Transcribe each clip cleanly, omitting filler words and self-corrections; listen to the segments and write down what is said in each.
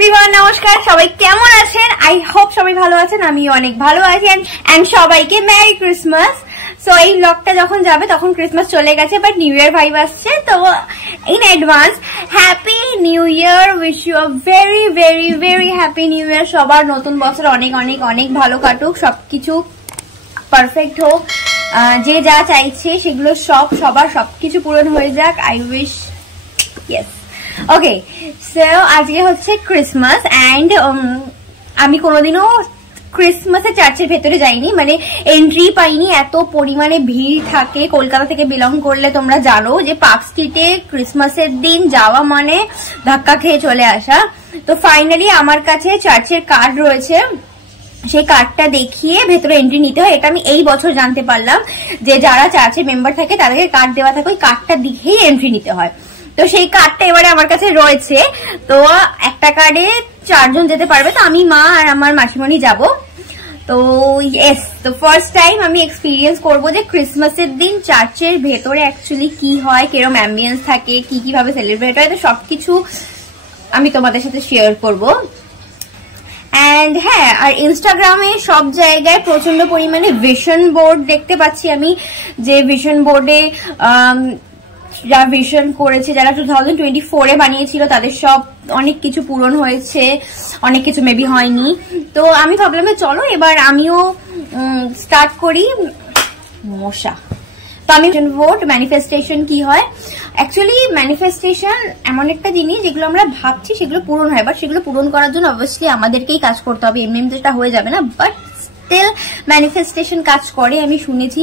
Everyone, নমস্কার। সবাই কেমন আছেন? আই হোপ সবাই ভালো আছেন। আমি অনেক ভালো আছি এন্ড সবাইকে মেরি ক্রিসমাস। সো এই ব্লগটা যখন যাবে তখন ক্রিসমাস চলে গেছে, বাট নিউ ইয়ার ভাইব আসছে। তো in advance happy new year, wish you a very very very happy new year. সবার নতুন বছর অনেক অনেক অনেক ভালো কাটুক, সবকিছু পারফেক্ট হোক, যে যা চাইছে সেগুলো সবার সবকিছু পূরণ হয়ে যাক। I wish yes. Okay, so আজকে হচ্ছে ক্রিসমাস এন্ড আমি কোনোদিনও ক্রিসমাসের চার্চের ভেতরে যাইনি, মানে এন্ট্রি পাইনি। এত পরিমাণে ভিড় থাকে। কলকাতা থেকে বিলং করলে তোমরা জানো যে পার্ক স্ট্রিটে ক্রিসমাসের দিন যাওয়া মানে ধাক্কা খেয়ে চলে আসা। তো ফাইনালি আমার কাছে চার্চের কার্ড রয়েছে, সেই কার্ডটা দেখিয়ে ভেতরে এন্ট্রি নিতে হয়। এটা আমি এই বছর জানতে পারলাম যে যারা চার্চের মেম্বার থাকে তাদেরকে কার্ড দেওয়া থাকে, ওই কার্ডটা দেখেই এন্ট্রি নিতে হয়। তো সেই কার্ডটা এবারে আমার কাছে রয়েছে। তো একটা কার্ডে 4 জন যেতে পারবে, তো আমি, মা আর আমার মাসিমণি যাব। তো ইয়েস, তো ফার্স্ট টাইম আমি এক্সপিরিয়েন্স করব যে ক্রিসমাসের দিন চার্চের ভেতরে অ্যাকচুয়ালি কি হয়, কিরকম অ্যাম্বিয়েন্স থাকে, কি কিভাবে সেলিব্রেট হয়। তো সবকিছু আমি তোমাদের সাথে শেয়ার করব। এন্ড হ্যাঁ, আর ইনস্টাগ্রামে সব জায়গায় প্রচন্ড পরিমাণে ভিশন বোর্ড দেখতে পাচ্ছি আমি, যে ভিশন বোর্ডে যারা ভিশন করেছে, যারা 2024-এ বানিয়েছিল তাদের সব অনেক কিছু পূরণ হয়েছে, অনেক কিছু মেবি হয়নি। তো আমি ভাবলাম চলো এবার আমিও স্টার্ট করি। মশা। তো আমি ভিশন বোর্ড ম্যানিফেস্টেশন কি হয়, অ্যাকচুয়ালি ম্যানিফেস্টেশন এমন একটা জিনিস যেগুলো আমরা ভাবছি সেগুলো পূরণ হয়, বাট সেগুলো পূরণ করার জন্য অবভিয়াসলি আমাদেরকেই কাজ করতে হবে, এমনি যেটা হয়ে যাবে না। বাট স্টিল ম্যানিফেস্টেশন কাজ করে। আমি শুনেছি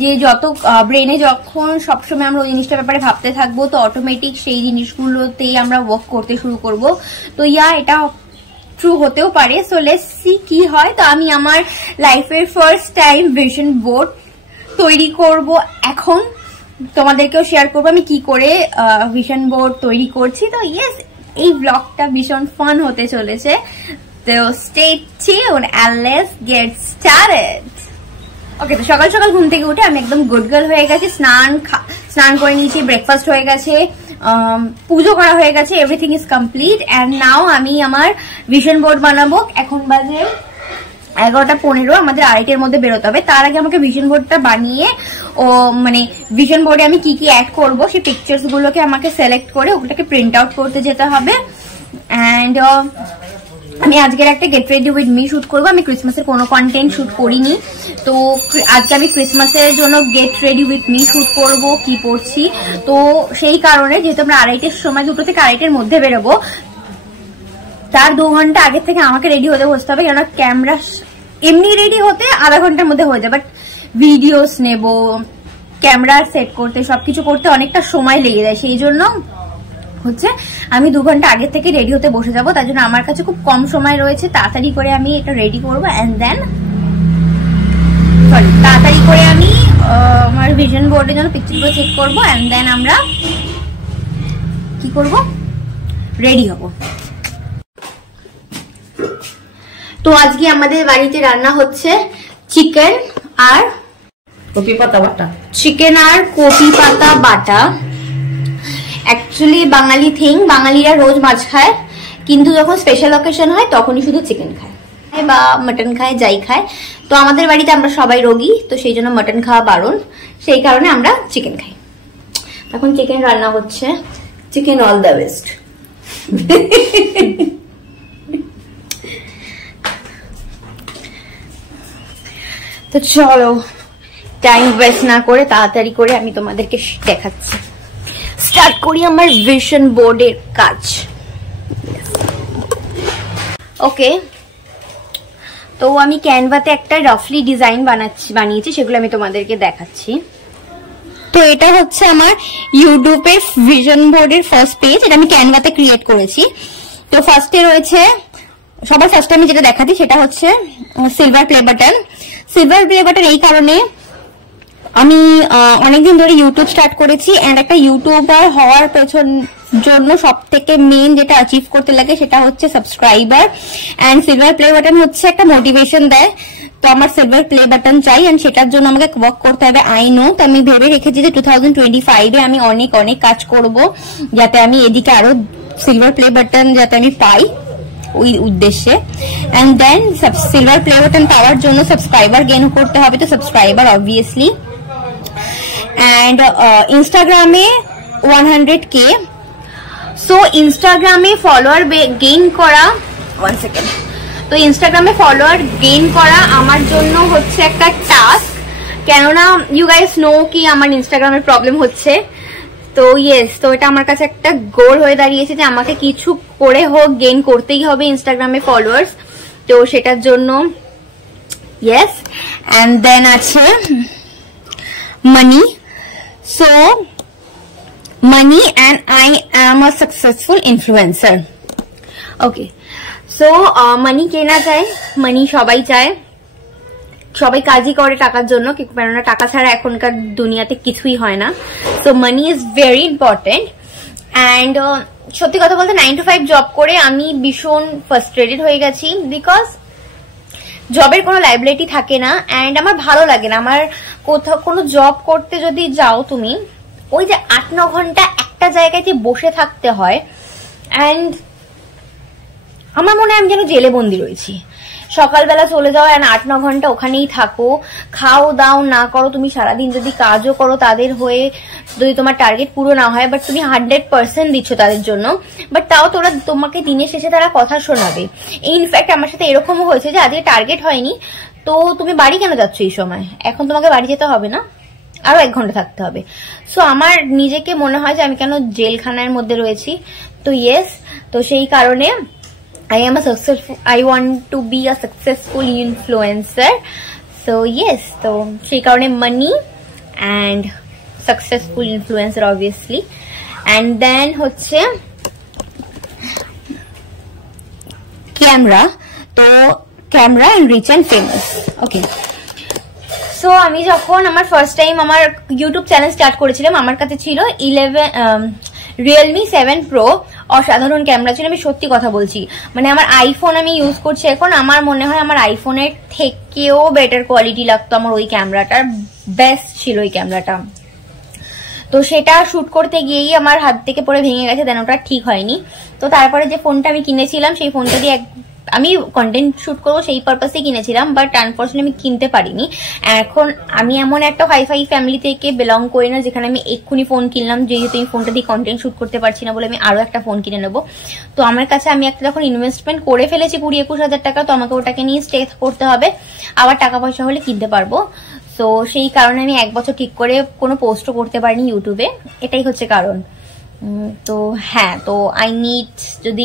যে যত ব্রেনে যখন সবসময় আমরা ওই জিনিসটার ব্যাপারে ভাবতে থাকবো, তো অটোমেটিক সেই জিনিসগুলোতেই আমরা ওয়ার্ক করতে শুরু করব। তো এটা ট্রু হতেও পারে। সো লেটস সি কি হয়। তো আমি আমার লাইফের ফার্স্ট টাইম ভিশন বোর্ড তৈরি করব এখন, তোমাদেরকেও শেয়ার করবো আমি কি করে ভিশন বোর্ড তৈরি করছি। তো ইয়েস, এই ব্লগটা ভীষণ ফান হতে চলেছে। তো stay tune and let's get started. Okay, তো সকাল সকাল ঘুম থেকে উঠে আমি একদম গুড গার্ল হয়ে গেছি। স্নান করে নিয়েছি, ব্রেকফাস্ট হয়ে গেছে, পুজো করা হয়ে গেছে, everything is complete. And now আমি আমার ভিশন বোর্ড বানাবো। এখন বাজে 11:15, আমাদের 2:30-এর মধ্যে বেরোতে হবে। তার আগে আমাকে ভিশন বোর্ডটা বানিয়ে মানে ভিশন বোর্ডে আমি কি কি অ্যাড করবো সেই পিকচার্স গুলোকে আমাকে সিলেক্ট করে ওগুলোকে প্রিন্ট আউট করতে যেতে হবে। এন্ড আমি আজকের একটা get ready with me shoot করবো। আমি ক্রিসমাসের কোনো কন্টেন্ট শুট করিনি, তো আজকে আমি ক্রিসমাসের জন্য get ready with me shoot করবো, কি পড়ছি। তো সেই কারণে যেহেতু আমরা 2:30-এর সময়, 2 থেকে 2:30-এর মধ্যে বেরোবো, তার 2 ঘন্টা আগের থেকে আমাকে রেডি হতে বসতে হবে। কেননা ক্যামেরা এমনি রেডি হতে আধা ঘন্টার মধ্যে হয়ে যায়, বাট ভিডিওস নেব, ক্যামেরা সেট করতে, সবকিছু করতে অনেকটা সময় লেগে যায়। সেই জন্য হচ্ছে আমি 2 ঘন্টা আগে থেকে রেডি হতে বসে যাবো। তার জন্য আমার কাছে খুব কম সময় রয়েছে। তাড়াতাড়ি করে আমি এটা রেডি করবো এন্ড দেন তাড়াতাড়ি করে আমি আমার ভিশন বোর্ডের জন্য পিকচারগুলো চেক করবো এন্ড দেন আমরা কি করব, রেডি হব। তো আজকে আমাদের বাড়িতে রান্না হচ্ছে চিকেন আর কপি পাতা বাটা। চিকেন আর কপি পাতা বাটা। অ্যাকচুয়ালি বাঙালি থিং, বাঙালিরা রোজ মাছ খায়, কিন্তু যখন স্পেশাল অকেশন হয় তখনই শুধু চিকেন খায় বা মটন খায়, যাই খায়। তো আমাদের বাড়িতে আমরা সবাই রোগী, তো সেই জন্য মটন খাওয়া বারণ, সেই কারণে আমরা চিকেন খাই। এখন চিকেন রান্না হচ্ছে। Chicken all the best. তো চলো টাইম ওয়েস্ট না করে তাড়াতাড়ি করে আমি তোমাদেরকে দেখাচ্ছি। স্টার্ট করি আমার ভিশন বোর্ডের কাজ। ওকে, তো আমি ক্যানভাতে একটা রাফলি ডিজাইন বানিয়েছি, সেগুলো আমি তোমাদেরকে দেখাচ্ছি। তো এটা হচ্ছে আমার ইউটিউবের ভিশন বোর্ডের ফার্স্ট পেজ, এটা আমি ক্যানভাতে ক্রিয়েট করেছি। তো ফার্স্টে রয়েছে, সবার ফার্স্টে আমি যেটা দেখাচ্ছি সেটা হচ্ছে silver play button. Silver play button এই কারণে, আমি অনেকদিন ধরে ইউটিউব স্টার্ট করেছি এন্ড একটা ইউটিউবার হওয়ার জন্য সব থেকে মেইন যেটা অ্যাচিভ করতে লাগে সেটা হচ্ছে subscriber. And silver play button হচ্ছে একটা মোটিভেশন দেয়। তো আমার সিলভার প্লে বাটন চাই এন্ড সেটার জন্য আমাকে ওয়ার্ক করতে হবে, আই নো। তো আমি ভেবে রেখেছি যে 2025-এ আমি অনেক অনেক কাজ করব যাতে আমি এদিকে আরো সিলভার প্লে বাটন যাতে আমি পাই। ওই উদ্দেশ্যে। And then silver play button পাওয়ার জন্য সাবস্ক্রাইবার গেইন করতে হবে, তো সাবস্ক্রাইবার অবভিয়াসলি। অ্যান্ড ইনস্টাগ্রামে 100K। সো ইনস্টাগ্রামে ফলোয়ার গেইন করা, 1 সেকেন্ড, তো ইনস্টাগ্রামে ফলোয়ার গেইন করা আমার জন্য হচ্ছে একটা টাস্ক, কেননা ইউ গাইস নো কি আমার ইনস্টাগ্রামের প্রবলেম হচ্ছে। তো ইয়েস, তো এটা আমার কাছে একটা গোল হয়ে দাঁড়িয়েছে যে আমাকে কিছু করে হোক গেইন করতেই হবে ইনস্টাগ্রামে ফলোয়ার্স, তো সেটার জন্য ইয়েস। অ্যান্ড দেন আছে money. So money and I am a successful influencer. Okay, so money কেনা চায়, মানি সবাই চায়, সবাই কাজই করে টাকার জন্য, কেননা টাকা ছাড়া এখনকার দুনিয়াতে কিছুই হয় না। So money is very important. And সত্যি কথা বলতে 9 to 5 জব করে আমি ভীষণ ফ্রাস্ট্রেটেড হয়ে গেছি, বিকজ জবের কোনো লাইবিলিটি থাকে না। অ্যান্ড আমার ভালো লাগে না, আমার কোথাও কোনো জব করতে যদি যাও তুমি, ওই যে 8-9 ঘন্টা একটা জায়গায় যে বসে থাকতে হয়, অ্যান্ড আমার মনে হয় আমি যেন জেলে বন্দি রয়েছি। সকালবেলা চলে যাও অ্যান্ড 8-9 ঘন্টা ওখানেই থাকো, খাও দাও না করো, তুমি সারাদিন যদি কাজও করো তাদের হয়ে, যদি তোমার টার্গেট পুরো না হয়, বাট তুমি 100% দিচ্ছ তাদের জন্য, বাট তাও তোমাকে দিনের শেষে তারা কথা শোনাবে। ইনফ্যাক্ট আমার সাথে এরকমও হয়েছে যে আজকে টার্গেট হয়নি, তো তুমি বাড়ি কেন যাচ্ছ এই সময়, এখন তোমাকে বাড়ি যেতে হবে না, আরো 1 ঘন্টা থাকতে হবে। সো আমার নিজেকে মনে হয় যে আমি কেন জেলখানার মধ্যে রয়েছি। তো ইয়েস, তো সেই কারণে I want to be a successful influencer. So yes, তো সেই কারণে money and successful influencer obviously. And then হচ্ছে ক্যামেরা, তো camera and rich and famous. Okay. So আমি যখন আমার ফার্স্ট টাইম আমার ইউটিউব চ্যানেল স্টার্ট করেছিলাম, আমার কাছে ছিল Realme 7 Pro, অসাধারণ ক্যামেরা ছিল, আমি সত্যি কথা বলছি। মানে আমার আইফোন আমি ইউজ করছি এখন, আমার মনে হয় আমার আইফোনের থেকেও বেটার কোয়ালিটি লাগতো আমার ওই ক্যামেরাটার, বেস্ট ছিল ওই ক্যামেরাটা। তো সেটা শুট করতে গিয়েই আমার হাত থেকে পড়ে ভেঙে গেছে, দেন ওটা ঠিক হয়নি। তো তারপরে যে ফোনটা আমি কিনেছিলাম, সেই ফোনটা দিয়ে আমি কন্টেন্ট শুট করবো সেই পারপাসে কিনেছিলাম, বাট আনফর্চুনেটলি আমি কিনতে পারিনি। এখন আমি এমন একটা হাইফাই ফ্যামিলি থেকে বিলং করি না যেখানে আমি এক্ষুনি ফোন কিনলাম, যেহেতু আমি ফোনটা দিয়ে কন্টেন্ট শুট করতে পারছি না বলে আমি আরো একটা ফোন কিনে নেবো। তো আমার কাছে আমি একটা যখন ইনভেস্টমেন্ট করে ফেলেছি 20-21 হাজার টাকা, তো আমাকে ওটাকে নিয়ে স্টে করতে হবে, আবার টাকা পয়সা হলে কিনতে পারবো। তো সেই কারণে আমি 1 বছর ঠিক করে কোনো পোস্টও করতে পারিনি ইউটিউবে, এটাই হচ্ছে কারণ। তো হ্যাঁ, তো আই নিড, যদি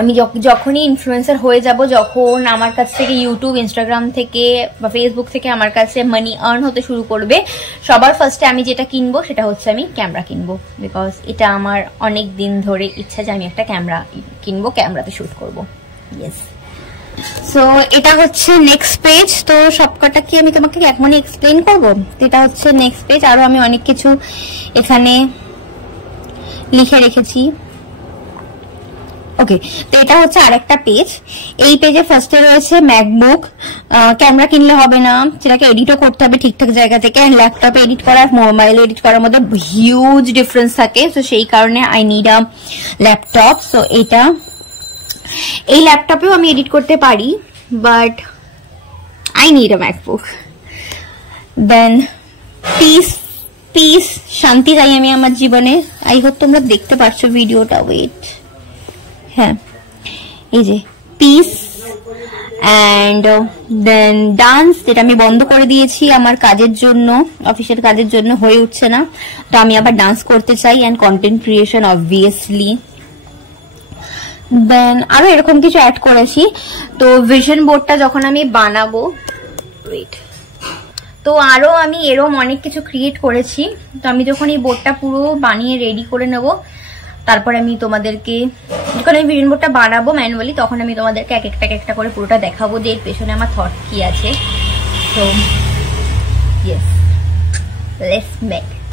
আমি যখনই ইনফ্লুয়েন্সার হয়ে যাব, যখন আমার কাছ থেকে ইউটিউব, ইনস্টাগ্রাম থেকে বা ফেসবুক থেকে আমার কাছে মানি আর্ন হতে শুরু করবে, সবার ফার্স্টে আমি যেটা কিনবো সেটা হচ্ছে আমি ক্যামেরা কিনবো, বিকজ এটা আমার অনেক দিন ধরে ইচ্ছা যে আমি একটা ক্যামেরা কিনবো, ক্যামেরাতে শুট করবো। ইয়েস, সো এটা হচ্ছে নেক্সট পেজ। তো সবকটা কি আমি তোমাকে এখনই এক্সপ্লেন করবো? এটা হচ্ছে নেক্সট পেজ, আরো আমি অনেক কিছু এখানে লিখে রেখেছি। ওকে, তো এটা হচ্ছে আরেকটা পেজ। এই পেজে ফার্স্টে রয়েছে ম্যাকবুক। ক্যামেরা কিনলে হবে না, সেটাকে এডিটও করতে হবে ঠিকঠাক জায়গা থেকে। ল্যাপটপে এডিট করা, মোবাইলে এডিট করার মধ্যে হিউজ ডিফারেন্স থাকে, তো সেই কারণে I need a laptop. So এই ল্যাপটপেও আমি এডিট করতে পারি, but I need a MacBook. Then peace, শান্তি চাই আমি আমার জীবনে। আই হোপ তোমরা দেখতে পাচ্ছ ভিডিওটা, ওয়েট, হ্যাঁ, এই যে পিস। অ্যান্ড দেন ডান্স, যেটা আমি বন্ধ করে দিয়েছি আমার কাজের জন্য, অফিসের কাজের জন্য হয়ে উঠছে না, তো আমি আবার ডান্স করতে চাই। And content creation obviously. Then আরো এরকম কিছু অ্যাড করেছি। তো ভিশন বোর্ডটা যখন আমি বানাবো, ওয়েট, তো আরো আমি এরকম অনেক কিছু ক্রিয়েট করেছি। তো আমি যখন এই বোর্ডটা পুরো বানিয়ে রেডি করে নেবো, তারপরে আমি তোমাদেরকে, যখন আমি ভিশন বোর্ডটা বানাবো ম্যানুয়ালি, তখন আমি তোমাদেরকে এক একটা করে পুরোটা দেখাবো যে এর পেছনে আমার থট কি আছে। তো yes, let's make it.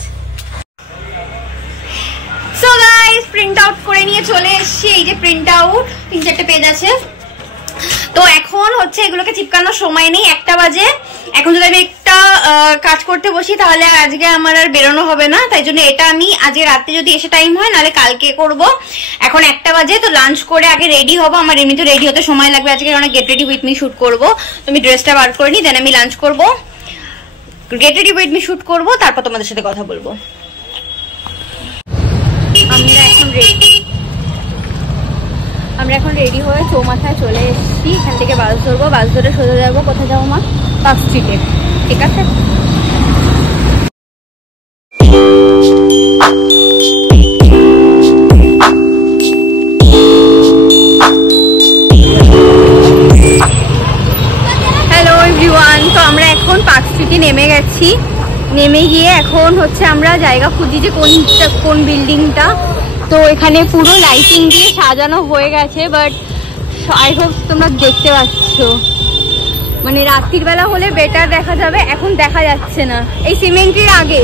So guys, print out করে নিয়ে চলে এসেছি। এই যে প্রিন্ট আউট, 3-4টে পেজ আছে। তো এখন হচ্ছে এগুলোকে চিপকানোর সময় নেই, 1টা বাজে। এখন যদি আমি একটা কাজ করতে বসি তাহলে আজকে আমার আর বেরোনো হবে না, তাই জন্য এটা আমি আজকে রাতে যদি এসে টাইম হয় নাহলে কালকে করব। এখন 1টা বাজে, তো লাঞ্চ করে আগে রেডি হবো। আমার এমনিতে রেডি হতে সময় লাগবে আজকে, কারণ get ready with me shoot করবো। তুমি ড্রেসটা বার করে নি, দেন আমি লাঞ্চ করবো, get ready with me shoot করবো, তারপর তোমাদের সাথে কথা বলবো। আমরা এখন রেডি হয়ে চৌমাথায় চলে এসেছি। এখান থেকে বাস ধরবো, বাস ধরে সোজা যাবো। কোথায় যাবো মা? পার্ক স্ট্রিটে, ঠিক আছে? হ্যালো এভরিওয়ান, তো আমরা এখন পার্ক স্ট্রিটে নেমে গেছি। নেমে গিয়ে এখন হচ্ছে আমরা জায়গা খুঁজি যে কোন বিল্ডিংটা। তো এখানে পুরো লাইটিং দিয়ে সাজানো হয়ে গেছে, বাট আই হোপ তোমরা দেখতে পাচ্ছ, মানে রাত্রির বেলা হলে বেটার দেখা যাবে, এখন দেখা যাচ্ছে না। এই সিমেন্টের আগে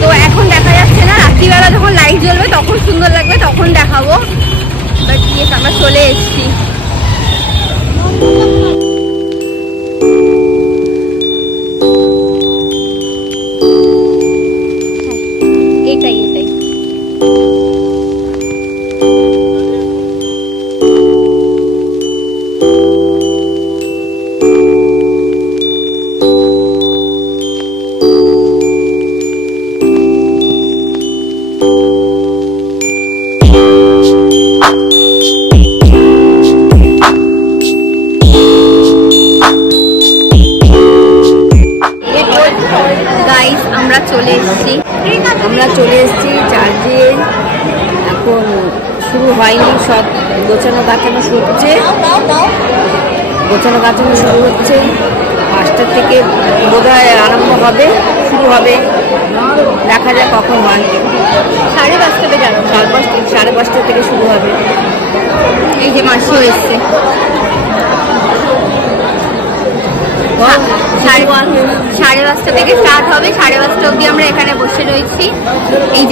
তো এখন দেখা যাচ্ছে না। রাত্রিবেলা যখন লাইট জ্বলবে তখন সুন্দর লাগবে, তখন দেখাবো। বাট ইয়েস, আমরা চলে এসেছি। এটাই চলে এসেছি চার্জে। এখন শুরু হয়নি, সব গোছানো গাছানো শুরু হচ্ছে। 5টা থেকে বোধহয় আরম্ভ হবে, শুরু হবে। দেখা যায় কখন হয়। 5:30 বেজে 5:30 থেকে শুরু হবে। এই যে মাসিও এসছে। 5:30 থেকে স্টার্ট হবে, 5:30 অব্দি আমরা এখানে বসে রয়েছি। এই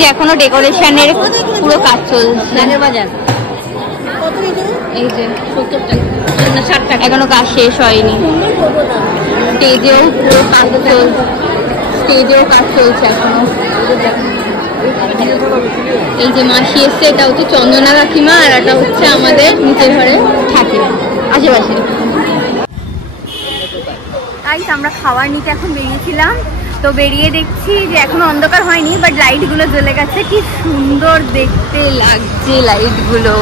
যে এখনো ডেকোরেশনের পুরো কাজ চলছে। বাজার এই যে এখনো কাজ শেষ হয়নি। স্টেজেও কাজ চলছে এখনো। এই যে মাসি এসছে, এটা হচ্ছে চন্দনা কাকিমা, আর এটা হচ্ছে আমাদের নিচের ঘরে ঠাকুমা আশেপাশে। তাই আমরা খাবার নিতে এখন বেরিয়েছিলাম, তো বেরিয়ে দেখছি যে এখনো অন্ধকার হয়নি, বাট লাইট গুলো জ্বলে গেছে। কি সুন্দর দেখতে লাগছে লাইট গুলো।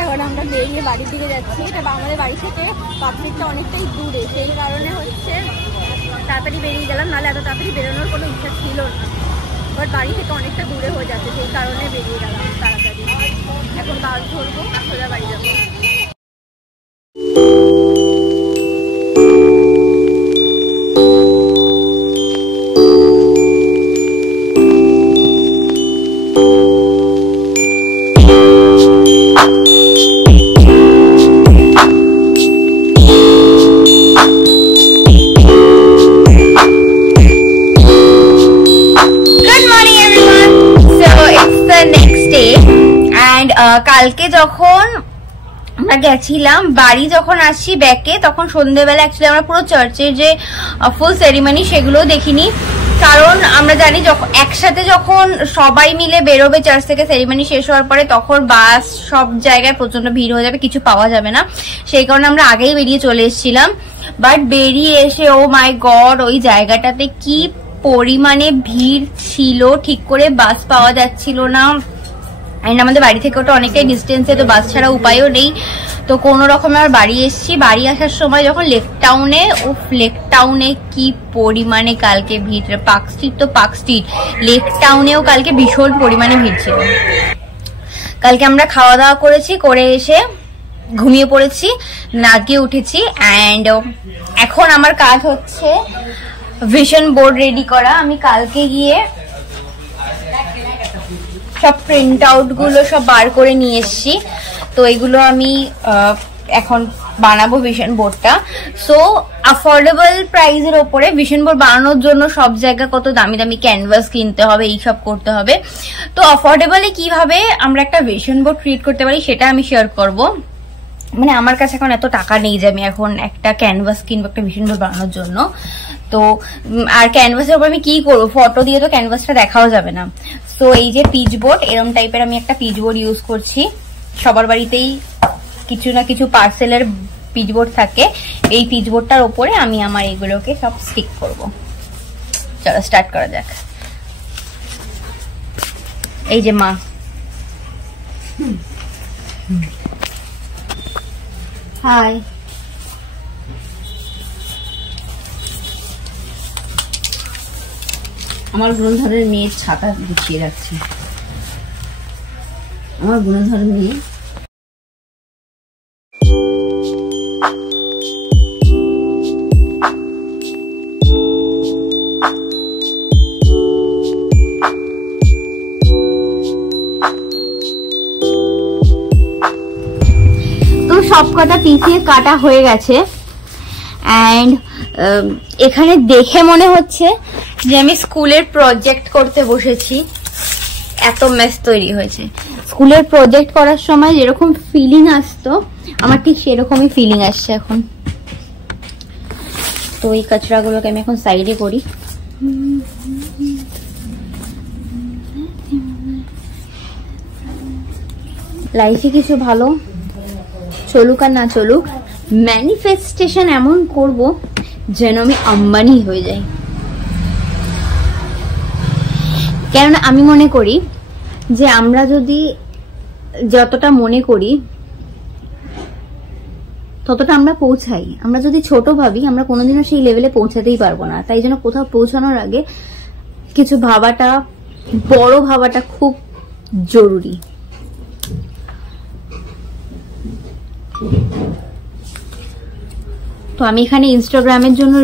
এখন আমরা বেরিয়ে বাড়ির দিকে যাচ্ছি। তবে আমাদের বাড়ি থেকে পাবলিকটা অনেকটাই দূরে, সেই কারণে হচ্ছে তাড়াতাড়ি বেরিয়ে গেলাম, নাহলে এত তাড়াতাড়ি বেরোনোর কোনো ইচ্ছা ছিল না। বাট বাড়ি থেকে অনেকটা দূরে হয়ে যাচ্ছে, সেই কারণে বেরিয়ে গেলাম তাড়াতাড়ি। এখন বাস ধরবো, সোজা বাড়ি যাবো। কালকে যখন আমরা গেছিলাম বাড়ি, যখন আসছি ব্যাকে, তখন সন্ধ্যেবেলা অ্যাকচুয়ালি আমরা পুরো চার্চের যে ফুল সেরিমনি সেগুলো দেখিনি। কারণ আমরা জানি যখন একসাথে যখন সবাই মিলে বেরোবে চার্চ থেকে সেরিমনি শেষ হওয়ার পরে, তখন বাস সব জায়গায় প্রচন্ড ভিড় হয়ে যাবে, কিছু পাওয়া যাবে না। সেই কারণে আমরা আগেই বেরিয়ে চলে এসেছিলাম। বাট বেরিয়ে এসে ও মাই গড, ওই জায়গাটাতে কি পরিমাণে ভিড় ছিল, ঠিক করে বাস পাওয়া যাচ্ছিল না। এন্ড আমাদের বাড়ি থেকে ওটা অনেকটাই ডিস্টেন্সে, তো বাস ছাড়া উপায়ও নেই। তো কোনো রকমে আর বাড়ি এসেছি। বাড়ি আসার সময় যখন লেক টাউনে কি পরিমাণে কালকে ভিড়, পার্ক স্ট্রিট তো পার্ক স্ট্রিট, লেক টাউনেও কালকে ভীষণ পরিমাণে ভিড় ছিল। কালকে আমরা খাওয়া দাওয়া করেছি, করে এসে ঘুমিয়ে পড়েছি, নাচে উঠেছি। অ্যান্ড এখন আমার কাজ হচ্ছে ভিশন বোর্ড রেডি করা। আমি কালকে গিয়ে সব প্রিন্ট আউট গুলো সব বার করে নিয়ে এসছি, তো এগুলো আমি এখন বানাবো ভিশন বোর্ডটা। সো অ্যাফোর্ডেবল প্রাইসের ওপরে ভিশন বোর্ড বানানোর জন্য সব জায়গা কত দামি দামি ক্যানভাস কিনতে হবে, এইসব করতে হবে। তো অ্যাফোর্ডেবলে কিভাবে আমরা একটা ভিশন বোর্ড ক্রিয়েট করতে পারি সেটা আমি শেয়ার করব। মানে আমার কাছে এখন এত টাকা নেই যে আমি এখন একটা ক্যানভাস কিনবো একটা ভিশন বোর্ড বানানোর জন্য। তো আর ক্যানভাসের উপর আমি কি করবো, ফটো দিয়ে তো ক্যানভাসটা দেখাও যাবে না। সো এই যে পিচ বোর্ড, এরকম টাইপের আমি একটা পিচ বোর্ড ইউজ করছি। সবার বাড়িতেই কিছু না কিছু পার্সেলের পিচ বোর্ড থাকে। এই পিচ বোর্ডটার ওপরে আমি আমার এগুলোকে সব স্টিক করব। চলো স্টার্ট করা যাক। এই যে মা, হাই, আমার গুণধরের মেয়ের ছাতা গুছিয়ে রাখছি। আমার গুণধরের মেয়ে তো সব কটা পিসিয়ে কাটা হয়ে গেছে। অ্যান্ড এখানে দেখে মনে হচ্ছে যে আমি স্কুলের প্রজেক্ট করতে বসেছি, এত মেস তৈরি হয়েছে। স্কুলের প্রজেক্ট করার সময় যেরকম ফিলিং আসতো আমার ঠিক সেরকমই ফিলিং আসছে এখন। তো এই কাচড়াগুলোকে আমি এখন সাইডে করি। লাইফে কিছু ভালো চলুক আর না চলুক, ম্যানিফেস্টেশন এমন করব যেন আমি আম্বানি হয়ে যাই। কেননা আমি মনে করি যে আমরা যদি যতটা মনে করি ততটা আমরা পৌঁছাই। আমরা যদি ছোট ভাবি আমরা কোনোদিনও সেই লেভেলে পৌঁছাতেই পারবো না। তাই জন্য কোথাও পৌঁছানোর আগে কিছু ভাবাটা, বড় ভাবাটা খুব জরুরি। তো আমি এখানে ইনস্টাগ্রামের জন্য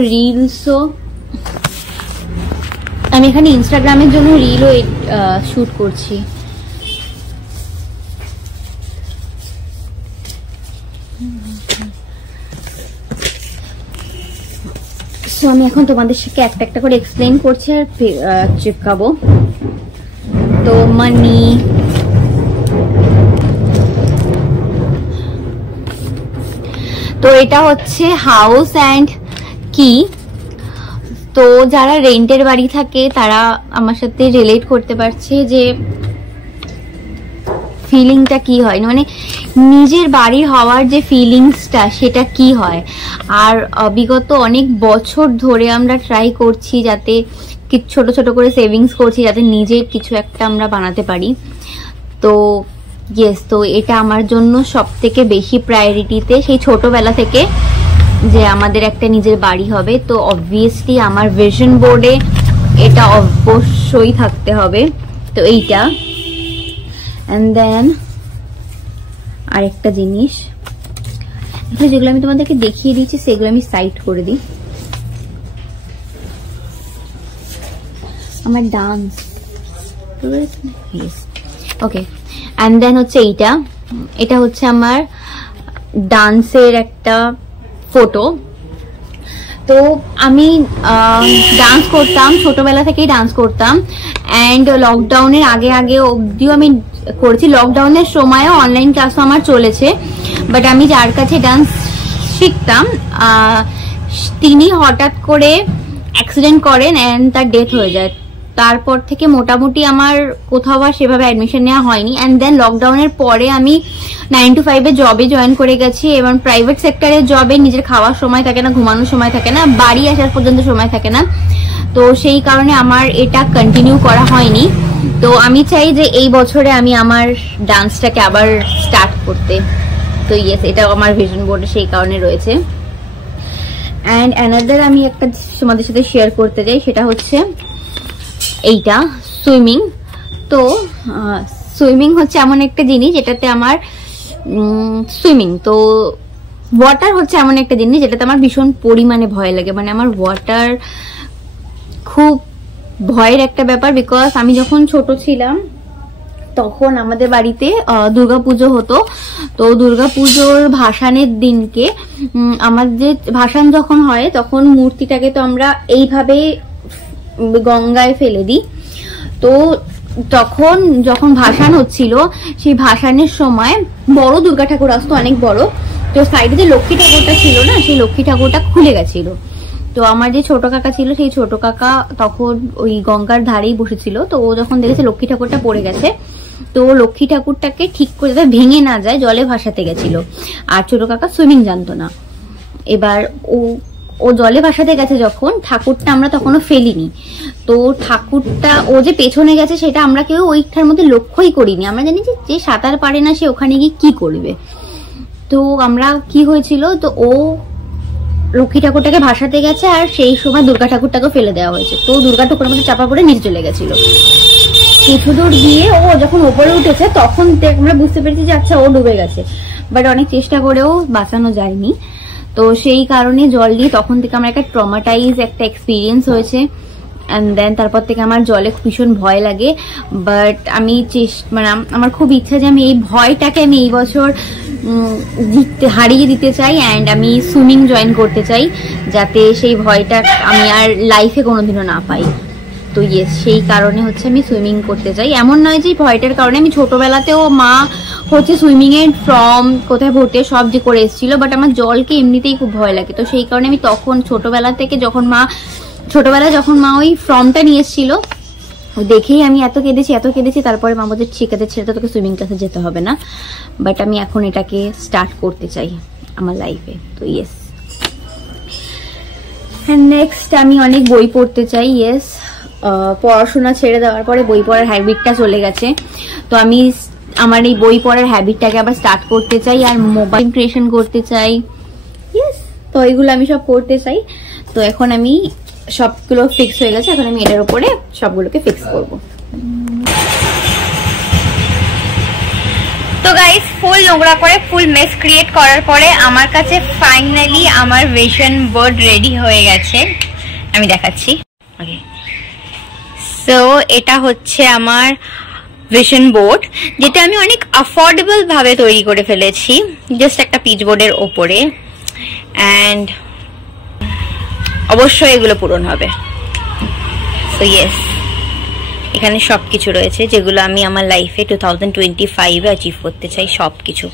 রিলও শুট করছি। সো আমি এখন তোমাদের সাথে একটা একটা করে এক্সপ্লেন করছি আর চিপকাবো। তো মানি, তো এটা হচ্ছে হাউস অ্যান্ড কি। তো যারা রেন্টের বাড়ি থাকে তারা আমার সাথে রিলেট করতে পারছে যে ফিলিংটা কি হয়, মানে নিজের বাড়ি হওয়ার যে ফিলিংসটা সেটা কি হয়। আর বিগত অনেক বছর ধরে আমরা ট্রাই করছি যাতে ছোট ছোট করে সেভিংস করছি যাতে নিজের কিছু একটা আমরা বানাতে পারি। তো ইয়েস, তো এটা আমার জন্য সব থেকে বেশি প্রায়োরিটিতে সেই ছোটবেলা থেকে যে আমাদের একটা নিজের বাড়ি হবে। তো অবভিয়াসলি আমার ভিশন বোর্ডে এটা অবশ্যই থাকতে হবে। তো এইটা অ্যান্ড দেন আরেকটা জিনিস, যেগুলো আমি তোমাদেরকে দেখিয়ে দিচ্ছি সেগুলো আমি সাইড করে দিই। আমার ডান্স, ওকে। অ্যান্ড দেন হচ্ছে এটা হচ্ছে আমার ডান্সের একটা ফটো। তো আমি ডান্স করতাম, ছোটবেলা থেকেই ডান্স করতাম। অ্যান্ড লকডাউনের আগে অবধিও আমি করেছি। লকডাউনের সময়ও অনলাইন ক্লাসও আমার চলেছে। বাট আমি যার কাছে ডান্স শিখতাম তিনি হঠাৎ করে অ্যাক্সিডেন্ট করেন অ্যান্ড তার ডেথ হয়ে যায়। তারপর থেকে মোটামুটি আমার কোথাও আর সেভাবে অ্যাডমিশন নেওয়া হয়নি। অ্যান্ড দেন লকডাউনের পরে আমি 9 to 5 জবে জয়েন করে গেছি, এবং প্রাইভেট সেক্টরের জবে নিজের খাওয়ার সময় থাকে না, ঘুমানোর সময় থাকে না, বাড়ি আসার পর্যন্ত সময় থাকে না। তো সেই কারণে আমার এটা কন্টিনিউ করা হয়নি। তো আমি চাই যে এই বছরে আমি আমার ডান্সটাকে আবার স্টার্ট করতে। তো ইয়েস, এটা আমার ভিশন বোর্ডে সেই কারণে রয়েছে। অ্যান্ড অ্যানাদার আমি একটা তোমাদের সাথে শেয়ার করতে চাই, সেটা হচ্ছে এইটা সুইমিং। তো সুইমিং হচ্ছে এমন একটা জিনিস যেটাতে আমার ওয়াটার হচ্ছে এমন একটা জিনিস যেটাতে আমার ভীষণ পরিমাণে ভয় লাগে। মানে আমার ওয়াটার খুব ভয়ের একটা ব্যাপার। বিকজ আমি যখন ছোট ছিলাম তখন আমাদের বাড়িতে দুর্গাপুজো হতো। তো দুর্গাপুজোর ভাসানের দিনকে আমাদের ভাসান যখন হয় তখন মূর্তিটাকে তো আমরা এইভাবে গঙ্গায় ফেলে দিই। তো তখন যখন ভাসান হচ্ছিল, সেই ভাসানের সময় বড় দুর্গা ঠাকুর আসতো, অনেক বড়। তো সাইডে যে লক্ষ্মী ঠাকুরটা ছিল না, সেই লক্ষ্মী ঠাকুরটা খুলে গেছিল। তো আমার যে ছোট কাকা ছিল, সেই ছোট কাকা তখন ওই গঙ্গার ধারেই বসেছিল। তো ও যখন দেখেছে লক্ষ্মী ঠাকুরটা পড়ে গেছে, তো লক্ষ্মী ঠাকুরটাকে ঠিক করে যাতে ভেঙে না যায় জলে ভাসাতে গেছিল। আর ছোট কাকা সুইমিং জানতো না। এবার ও জলে ভাসাতে গেছে যখন, ঠাকুরটা আমরা তখনও ফেলিনি। তো ঠাকুরটা ও যে পেছনে গেছে সেটা আমরা কেউ ওইটার মধ্যে লক্ষ্যই করিনি। আমরা জানি যে সাঁতার পারে না, সে ওখানে গিয়ে কি করবে। তো আমরা কি হয়েছিল, তো ও লক্ষ্মী ঠাকুরটাকে ভাসাতে গেছে, আর সেই সময় দুর্গা ঠাকুরটাকে ফেলে দেওয়া হয়েছে। তো দুর্গা ঠাকুরের মধ্যে চাপা পড়ে নিচে চলে গেছিল। কিছু দূর গিয়ে ও যখন ওপরে উঠেছে তখন আমরা বুঝতে পেরেছি যে আচ্ছা ও ডুবে গেছে, বাট অনেক চেষ্টা করেও বাঁচানো যায়নি। তো সেই কারণে জল দিয়ে তখন থেকে আমার একটা ট্রমাটাইজ একটা এক্সপিরিয়েন্স হয়েছে। অ্যান্ড দেন তারপর থেকে আমার জলে ভীষণ ভয় লাগে। বাট আমি মানে আমার খুব ইচ্ছা যে আমি এই ভয়টাকে আমি এই বছর হারিয়ে দিতে চাই। অ্যান্ড আমি সুইমিং জয়েন করতে চাই, যাতে সেই ভয়টা আমি আর লাইফে কোনোদিনও না পাই। তো ইয়েস, সেই কারণে হচ্ছে আমি সুইমিং করতে চাই। এমন নয় যে ভয়টার কারণে। আমি ছোটবেলাতেও মা হচ্ছে সুইমিং এর ফর্ম কোথায় ভর্তি সব যে করে এসেছিল, বাট আমার জলকে এমনিতেই খুব ভয় লাগে। তো সেই কারণে আমি তখন ছোটবেলা থেকে যখন মা ওই ফর্মটা নিয়ে এসেছিল, দেখেই আমি এত কেঁদেছি। তারপরে মা বলছে ঠিক আছে, ছেড়ে তোকে সুইমিং ক্লাসে যেতে হবে না। বাট আমি এখন এটাকে স্টার্ট করতে চাই আমার লাইফে। তো ইয়েস, নেক্সট আমি অনেক বই পড়তে চাই। ইয়েস, পড়াশোনা ছেড়ে দেওয়ার পরে বই পড়ার হ্যাবিটটা চলে গেছে। তো আমি আমার এই বই পড়ার হ্যাবিটটাকে আবার স্টার্ট করতে চাই, আর মোবাইল ক্রিয়েশন করতে চাই। ইয়েস, তো এইগুলো আমি সব করতে চাই। তো এখন আমি সবগুলো ফিক্স হয়ে গেছে, এখন আমি এটার উপরে সবগুলোকে ফিক্স করব। তো গাইস, ফুল নোংরা করে ফুল মেস ক্রিয়েট করার পরে আমার কাছে ফাইনালি আমার ভিশন বোর্ড রেডি হয়ে গেছে। আমি দেখাচ্ছি। ওকে, সো এটা হচ্ছে আমার ভিশন বোর্ড, যেটা আমি অনেক অ্যাফোর্ডেবল ভাবে তৈরি করে ফেলেছি, জাস্ট একটা পিচ বোর্ডের ওপরে। অ্যান্ড অবশ্যই এগুলো পূরণ হবে। সো ইয়েস, এখানে সবকিছু রয়েছে যেগুলো আমি আমার লাইফে 2025-এ অ্যাচিভ করতে চাই। সবকিছু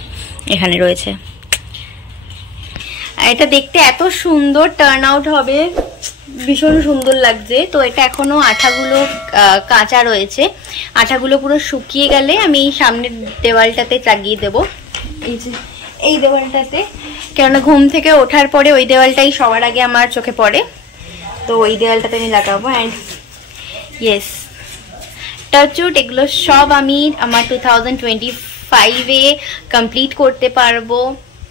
এখানে রয়েছে। আর এটা দেখতে এত সুন্দর টার্ন আউট হবে, ভীষণ সুন্দর লাগছে। তো এটা এখনো আঠাগুলো কাঁচা রয়েছে। আঠাগুলো পুরো শুকিয়ে গেলে আমি এই সামনের দেওয়ালটাতে লাগিয়ে দেবো। এই যে এই দেওয়ালটাতে, কেননা ঘুম থেকে ওঠার পরে ওই দেওয়ালটাই সবার আগে আমার চোখে পড়ে। তো ওই দেওয়ালটাতে আমি লাগাবো। অ্যান্ড ইয়েস, টাচউড এগুলো সব আমি আমার 2025-এ কমপ্লিট করতে পারবো।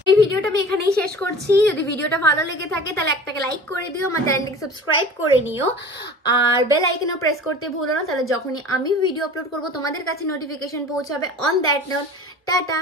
এই ভিডিওটা আমি এখানেই শেষ করছি। যদি ভিডিওটা ভালো লেগে থাকে তাহলে একটাকে লাইক করে দিও, আমার চ্যানেলটাকে সাবস্ক্রাইব করে নিও, আর বেল আইকনও প্রেস করতে ভুলো না, তাহলে যখনই আমি ভিডিও আপলোড করবো তোমাদের কাছে নোটিফিকেশন পৌঁছাবে। On that note, tata.